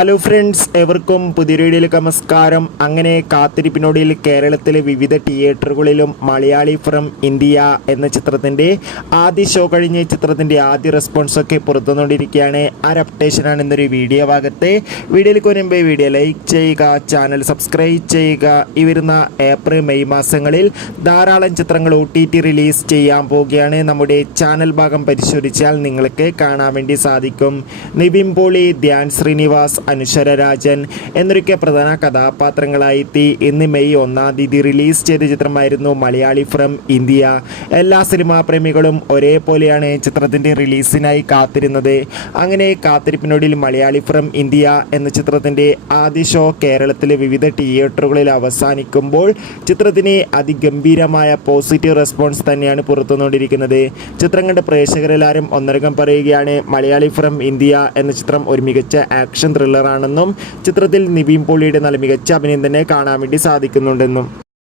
Hello friends, എവർക്കും പുതിയൊരു വീഡിയോയിലേക്ക് നമസ്കാരം. അങ്ങനെ കാത്തിരിപ്പിനൊടുവിൽ കേരളത്തിലെ വിവിധ തിയേറ്ററുകളിലും മലയാളി ഫ്രം ഇന്ത്യ എന്ന ചിത്രത്തിൻ്റെ ആദ്യ ഷോ കഴിഞ്ഞ് ചിത്രത്തിൻ്റെ ആദ്യ റെസ്പോൺസൊക്കെ പുറത്തുകൊണ്ടിരിക്കുകയാണ്. ആ അപ്ഡേഷനാണ് ഇന്നൊരു വീഡിയോ ഭാഗത്തെ. വീഡിയോയിലേക്ക് വരുമ്പോൾ വീഡിയോ ലൈക്ക് ചെയ്യുക, ചാനൽ സബ്സ്ക്രൈബ് ചെയ്യുക. ഈ വരുന്ന ഏപ്രിൽ മെയ് മാസങ്ങളിൽ ധാരാളം ചിത്രങ്ങൾ OTT റിലീസ് ചെയ്യാൻ പോവുകയാണ്. നമ്മുടെ ചാനൽ ഭാഗം പരിശോധിച്ചാൽ നിങ്ങൾക്ക് കാണാൻ വേണ്ടി സാധിക്കും. നിവിൻ പോളി, ധ്യാൻ ശ്രീനിവാസ്, അനുശ്വര രാജൻ എന്നൊക്കെ പ്രധാന കഥാപാത്രങ്ങളായി ഇന്ന് മെയ് 1-ാം തീയതി റിലീസ് ചെയ്ത ചിത്രമായിരുന്നു മലയാളി ഫ്രം ഇന്ത്യ. എല്ലാ സിനിമാ പ്രേമികളും ഒരേപോലെയാണ് ചിത്രത്തിൻ്റെ റിലീസിനായി കാത്തിരുന്നത്. അങ്ങനെ കാത്തിരിപ്പിനൊടുവിൽ മലയാളി ഫ്രം ഇന്ത്യ എന്ന ചിത്രത്തിൻ്റെ ആദ്യ ഷോ കേരളത്തിലെ വിവിധ തിയേറ്ററുകളിൽ അവസാനിക്കുമ്പോൾ ചിത്രത്തിന് അതിഗംഭീരമായ പോസിറ്റീവ് റെസ്പോൺസ് തന്നെയാണ് പുറത്തുകൊണ്ടിരിക്കുന്നത്. ചിത്രം കണ്ട പ്രേക്ഷകരെല്ലാവരും ഒന്നടങ്കം പറയുകയാണ് മലയാളി ഫ്രം ഇന്ത്യ എന്ന ചിത്രം ഒരു മികച്ച ആക്ഷൻ ത്രില്ലറാണെന്നും ചിത്രത്തിൽ നിവിൻ പോളിയുടെ നല്ല മികച്ച അഭിനയം തന്നെ കാണാൻ വേണ്ടി സാധിക്കുന്നുണ്ടെന്നും.